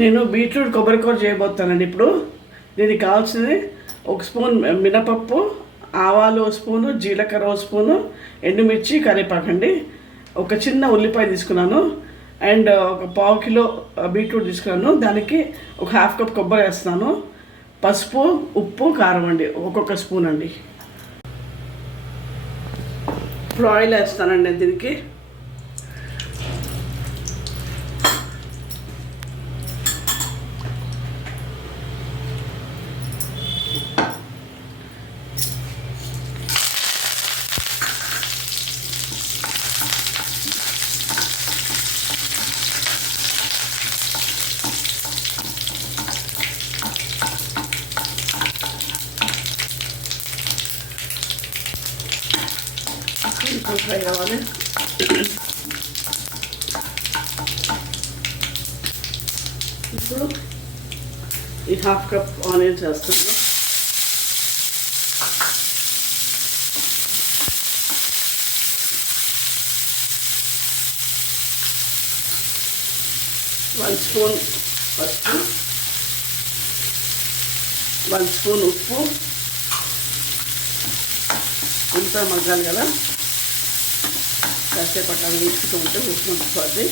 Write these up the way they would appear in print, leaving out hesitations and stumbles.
నేను బీట్రూట్ కొబ్బరి కూర చేయబోతానండి. ఇప్పుడు దీనికి కావాల్సింది ఒక స్పూన్ మినపప్పు, ఆవాలు ఒక స్పూను, జీలకర్ర ఒక స్పూను, ఎండుమిర్చి, కరివేపాకండి. ఒక చిన్న ఉల్లిపాయ తీసుకున్నాను అండ్ ఒక పావు కిలో బీట్రూట్ తీసుకున్నాను. దానికి ఒక హాఫ్ కప్ కొబ్బరి వేస్తున్నాను. పసుపు, ఉప్పు, కారం అండి ఒక్కొక్క స్పూన్ అండి. ఇప్పుడు ఆయిల్ వేస్తానండి దీనికి. కొంచెం ఫ్రై కావాలి. ఇప్పుడు ఈ హాఫ్ కప్ ఆనియన్స్ వేస్తున్నాను. వన్ స్పూన్ పసుపు, 1 స్పూన్ ఉప్పు. అంతా మగ్గాలి కదా, కాసేపు అట్లా వేసుకుంటూ ఉంటే ఉప్పు మగ్గిపోద్ది.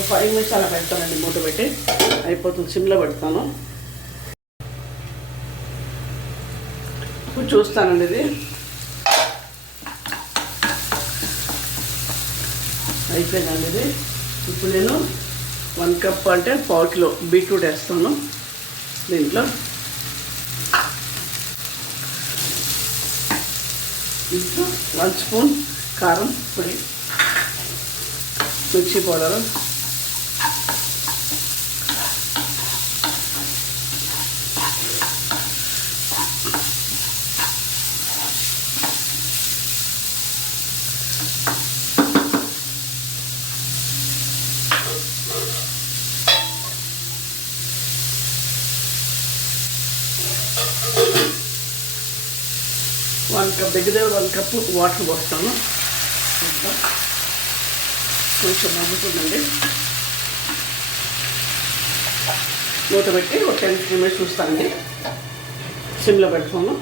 ఒక 5 మినిట్స్ అలా పెడతానండి, మూత పెట్టి. అయిపోతుంది, సిమ్లో పెడతాను. ఇప్పుడు చూస్తానండి ఇది అయిపోయిందండి. ఇది ఇప్పుడు నేను 1 కప్ అంటే పావు కిలో బీట్రూట్ వేస్తాను దీంట్లో. ఇంట్లో 1 స్పూన్ కారం పొడి, మిర్చి పౌడరు, దగ్గర 1 కప్పు వాటర్ పోస్తాను. కొంచెం మగ్గుతుందండి. మూత పెట్టి ఒక 10 మినిట్స్ చూస్తానండి, సిమ్లో పెట్టుకోను.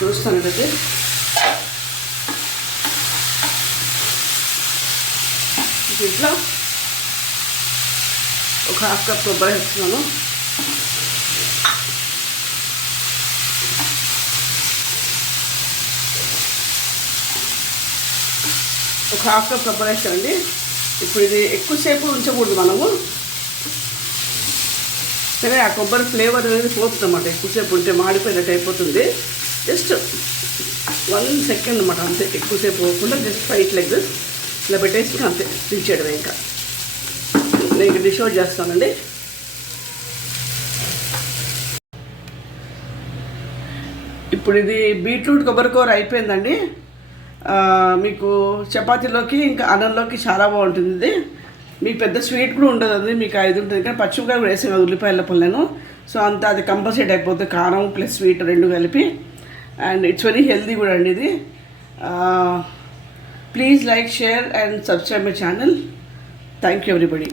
చూస్తానండి అది. దీంట్లో ఒక హాఫ్ కప్ కొబ్బరి వేస్తున్నాను. ఒక హాఫ్ కప్ కొబ్బరి వేస్తానండి. ఇప్పుడు ఇది ఎక్కువసేపు ఉంచకూడదు మనము, సరే ఆ కొబ్బరి ఫ్లేవర్ అనేది పోతుంది అన్నమాట. ఎక్కువసేపు ఉంటే మాడిపోయినట్టు అయిపోతుంది. జస్ట్ 1 సెకండ్ అన్నమాట, అంతే. ఎక్కువసేపు పోకుండా జస్ట్ 5 లెగ్ ఇలా పెట్టేసి అంతే దించేయడమే. ఇంకా నేను డిష్ అవుట్ చేస్తానండి. ఇప్పుడు ఇది బీట్రూట్ కొబ్బరి కూర అయిపోయిందండి. మీకు చపాతీలోకి ఇంకా అన్నంలోకి చాలా బాగుంటుంది ఇది. మీకు పెద్ద స్వీట్ కూడా ఉండదు, అది మీకు 5 ఉంటుంది. కానీ పచ్చిమిరపకాయ కూడా వేసాను, ఉల్లిపాయల పుల్లను. సో అంత అది కంపల్సరీ అయిపోతుంది, కారం ప్లస్ స్వీట్ 2 కలిపి. అండ్ ఇట్స్ వెరీ హెల్దీ కూడా అండి ఇది. Please like, share and subscribe my channel. Thank you everybody.